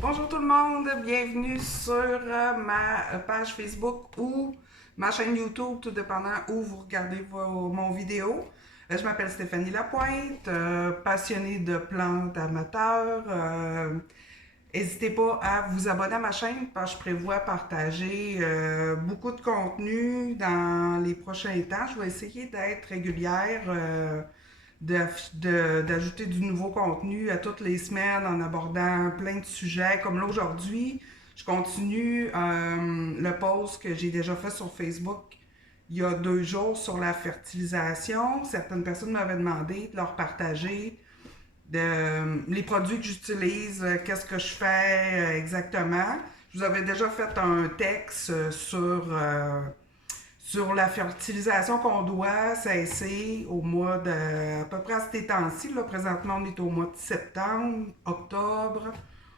Bonjour tout le monde, bienvenue sur ma page Facebook ou ma chaîne YouTube, tout dépendant où vous regardez mon vidéo. Je m'appelle Stéphanie Lapointe, passionnée de plantes amateurs. N'hésitez pas à vous abonner à ma chaîne parce que je prévois partager beaucoup de contenu dans les prochains temps. Je vais essayer d'être régulière. D'ajouter du nouveau contenu à toutes les semaines en abordant plein de sujets. Comme là aujourd'hui, je continue le post que j'ai déjà fait sur Facebook il y a 2 jours sur la fertilisation. Certaines personnes m'avaient demandé de leur partager les produits que j'utilise, qu'est-ce que je fais exactement. Je vous avais déjà fait un texte sur la fertilisation qu'on doit cesser au mois de, à peu près à ces temps-ci. Là, présentement, on est au mois de septembre, octobre.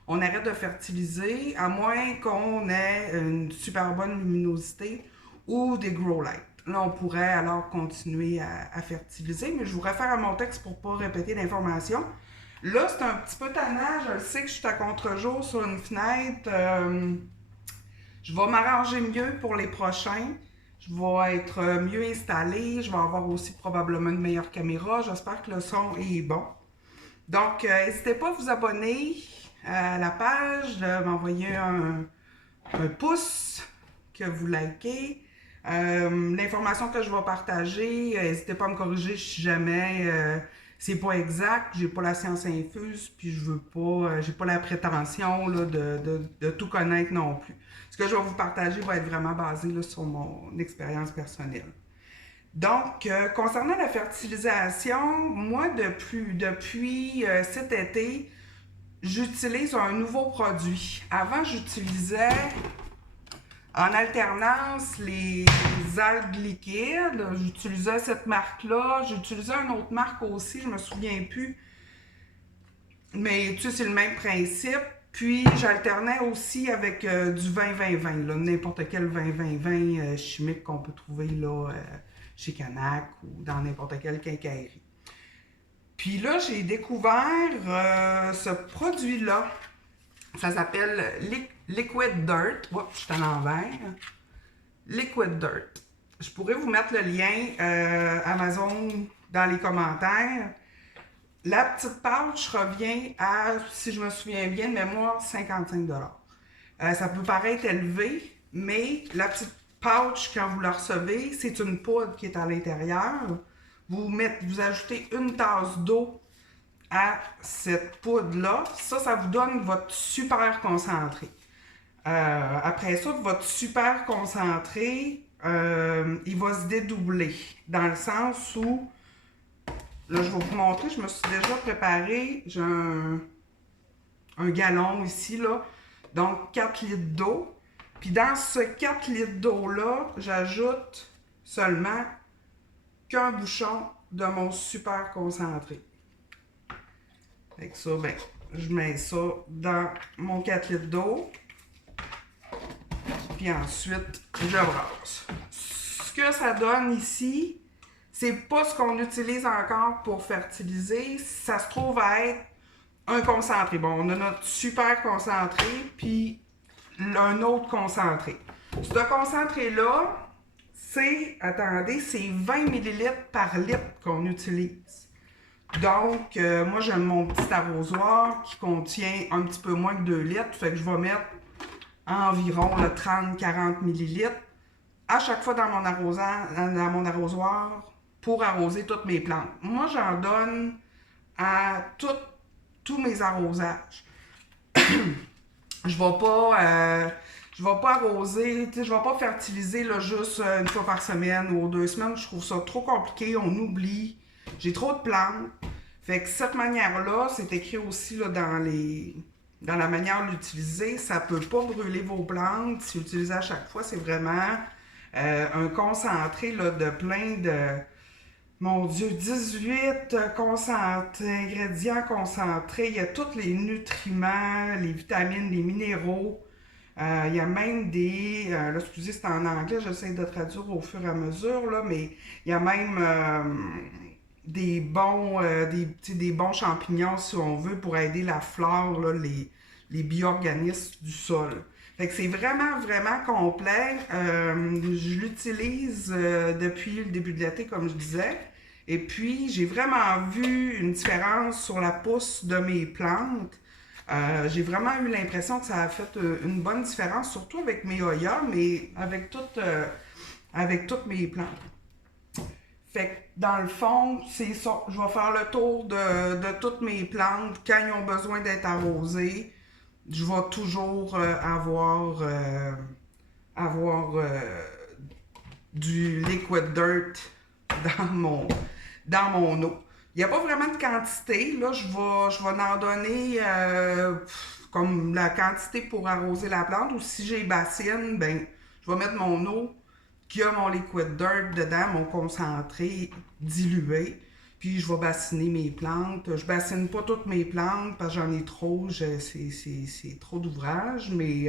On arrête de fertiliser, à moins qu'on ait une super bonne luminosité ou des grow lights. Là, on pourrait alors continuer à fertiliser, mais je vous réfère à mon texte pour ne pas répéter l'information. Là, c'est un petit peu tannant. Je sais que je suis à contre-jour sur une fenêtre. Je vais m'arranger mieux pour les prochains. Je vais être mieux installée. Je vais avoir aussi probablement une meilleure caméra. J'espère que le son est bon. Donc, n'hésitez pas à vous abonner à la page, de m'envoyer un pouce, que vous likez. L'information que je vais partager, n'hésitez pas à me corriger si jamais c'est pas exact, j'ai pas la science infuse, puis je veux pas, j'ai pas la prétention là, de tout connaître non plus. Ce que je vais vous partager va être vraiment basé là, sur mon expérience personnelle. Donc, concernant la fertilisation, moi, depuis cet été, j'utilise un nouveau produit. Avant, j'utilisais en alternance les algues liquides. J'utilisais cette marque-là. J'utilisais une autre marque aussi, je me souviens plus. Mais tu sais, c'est le même principe. Puis j'alternais aussi avec du vin 20-20, n'importe quel vin 20-20 chimique qu'on peut trouver là, chez Canac ou dans n'importe quelle quincaillerie. Puis là, j'ai découvert ce produit-là. Ça s'appelle Liquid Dirt. Oups, je suis à l'envers. Liquid Dirt. Je pourrais vous mettre le lien Amazon dans les commentaires. La petite pouch revient à, si je me souviens bien de mémoire, 55 ça peut paraître élevé, mais la petite pouch, quand vous la recevez, c'est une poudre qui est à l'intérieur. Vous ajoutez une tasse d'eau à cette poudre-là. Ça vous donne votre super concentré. Après ça, votre super concentré, il va se dédoubler. Dans le sens où, là, je vais vous montrer, je me suis déjà préparé. J'ai un gallon ici, là. Donc, 4 litres d'eau. Puis dans ce 4 litres d'eau-là, j'ajoute seulement qu'un bouchon de mon super concentré. Avec ça, ben, je mets ça dans mon 4 litres d'eau. Puis ensuite, je brasse. Ce que ça donne ici, c'est pas ce qu'on utilise encore pour fertiliser. Ça se trouve à être un concentré. Bon, on a notre super concentré, puis un autre concentré. Ce concentré-là, attendez, c'est 20 ml par litre qu'on utilise. Donc, moi, j'ai mon petit arrosoir qui contient un petit peu moins que 2 litres. Fait que je vais mettre environ 30-40 ml à chaque fois dans mon arrosoir pour arroser toutes mes plantes. Moi, j'en donne à tous mes arrosages. Je vais pas arroser, je vais pas fertiliser là, juste une fois par semaine ou 2 semaines. Je trouve ça trop compliqué, on oublie. J'ai trop de plantes. Fait que cette manière-là, c'est écrit aussi là, dans la manière de l'utiliser. Ça peut pas brûler vos plantes. Si vous utilisez à chaque fois, c'est vraiment un concentré là, de plein de... Mon Dieu, 18 ingrédients concentrés. Il y a tous les nutriments, les vitamines, les minéraux. Il y a même là, excusez, c'est en anglais, j'essaie de traduire au fur et à mesure, là, mais il y a même des bons champignons, si on veut, pour aider la flore, là, les bio-organismes du sol. Fait que c'est vraiment, vraiment complet. Je l'utilise depuis le début de l'été, comme je disais. Et puis, j'ai vraiment vu une différence sur la pousse de mes plantes. J'ai vraiment eu l'impression que ça a fait une bonne différence, surtout avec mes Hoya, mais avec toutes mes plantes. Fait que dans le fond, c'est ça. Je vais faire le tour de toutes mes plantes. Quand ils ont besoin d'être arrosées, je vais toujours avoir du liquid dirt dans mon eau. Il n'y a pas vraiment de quantité. Là, je vais en donner comme la quantité pour arroser la plante. Ou si j'ai bassine, ben, je vais mettre mon eau qui a mon liquid dirt dedans, mon concentré dilué. Puis je vais bassiner mes plantes. Je bassine pas toutes mes plantes parce que j'en ai trop. C'est trop d'ouvrage. Mais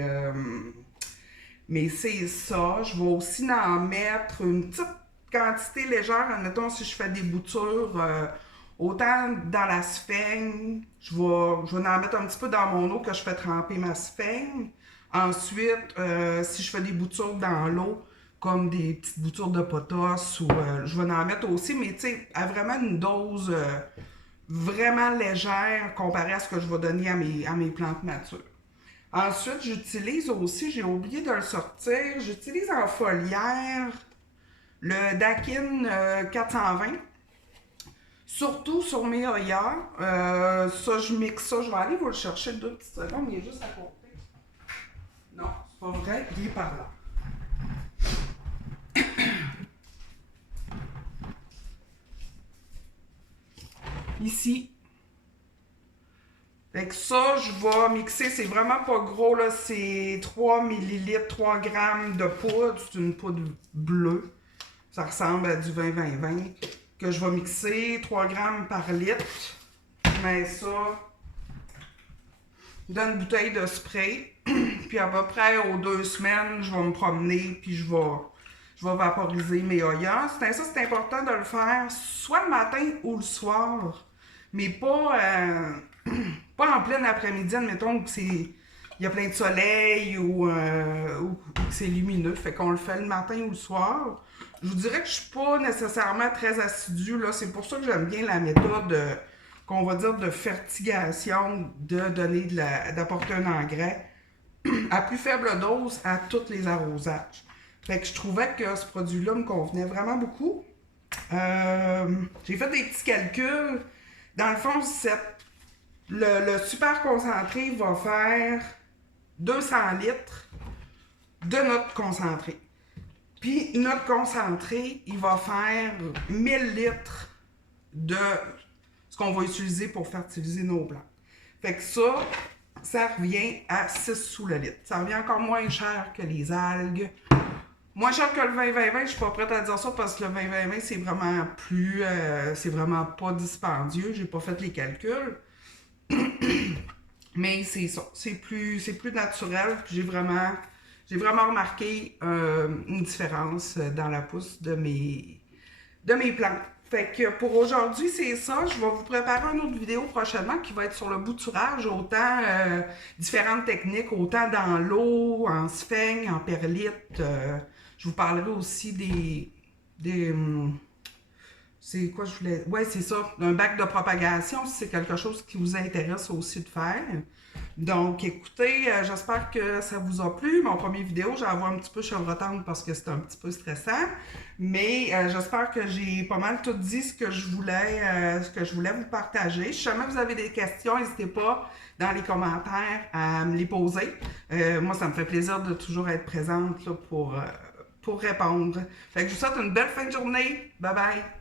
c'est ça. Je vais aussi en mettre une petite quantité légère. Admettons, si je fais des boutures, autant dans la sphaigne, je vais en mettre un petit peu dans mon eau que je fais tremper ma sphaigne. Ensuite, si je fais des boutures dans l'eau, comme des petites boutures de potasse, ou je vais en mettre aussi, mais tu sais, à vraiment une dose vraiment légère comparée à ce que je vais donner à mes plantes matures. Ensuite, j'utilise aussi, j'ai oublié de le sortir, j'utilise en foliaire le Dakin 420. Surtout sur mes Hoya. Ça, je mixe ça. Je vais aller vous le chercher 2 petites secondes. Il est juste à côté. Non, c'est pas vrai. Il est par là. Ici. Fait que ça, je vais mixer. C'est vraiment pas gros, là. C'est 3 ml, 3 grammes de poudre. C'est une poudre bleue. Ça ressemble à du 20-20-20. Que je vais mixer 3 grammes par litre. Je mets ça dans une bouteille de spray. Puis à peu près aux 2 semaines, je vais me promener. Puis je vais vaporiser mes Hoya. Ça, c'est important de le faire soit le matin ou le soir. Mais pas en plein après-midi, admettons que il y a plein de soleil ou que c'est lumineux. Fait qu'on le fait le matin ou le soir. Je vous dirais que je suis pas nécessairement très assidue, là. C'est pour ça que j'aime bien la méthode qu'on va dire de fertigation, d'apporter un engrais à plus faible dose à tous les arrosages. Fait que je trouvais que ce produit-là me convenait vraiment beaucoup. J'ai fait des petits calculs. Dans le fond, le super concentré va faire 200 litres de notre concentré. Puis notre concentré, il va faire 1000 litres de ce qu'on va utiliser pour fertiliser nos plantes. Fait que ça revient à 6 sous le litre. Ça revient encore moins cher que les algues. Moins cher que le 20-20-20, je suis pas prête à dire ça parce que le 20-20-20, c'est vraiment c'est vraiment pas dispendieux. J'ai pas fait les calculs. Mais c'est ça. C'est plus naturel. J'ai vraiment remarqué une différence dans la pousse de mes plantes. Fait que pour aujourd'hui, c'est ça. Je vais vous préparer une autre vidéo prochainement qui va être sur le bouturage, autant différentes techniques, autant dans l'eau, en sphaigne, en perlite. Je vous parlerai aussi c'est quoi je voulais... Ouais, c'est ça, d'un bac de propagation, si c'est quelque chose qui vous intéresse aussi de faire. Donc, écoutez, j'espère que ça vous a plu. Mon premier vidéo, j'ai la voix un petit peu chevrotante parce que c'est un petit peu stressant. Mais j'espère que j'ai pas mal tout dit ce que je voulais vous partager. Si jamais vous avez des questions, n'hésitez pas dans les commentaires à me les poser. Moi, ça me fait plaisir de toujours être présente là, pour répondre. Fait que je vous souhaite une belle fin de journée. Bye bye!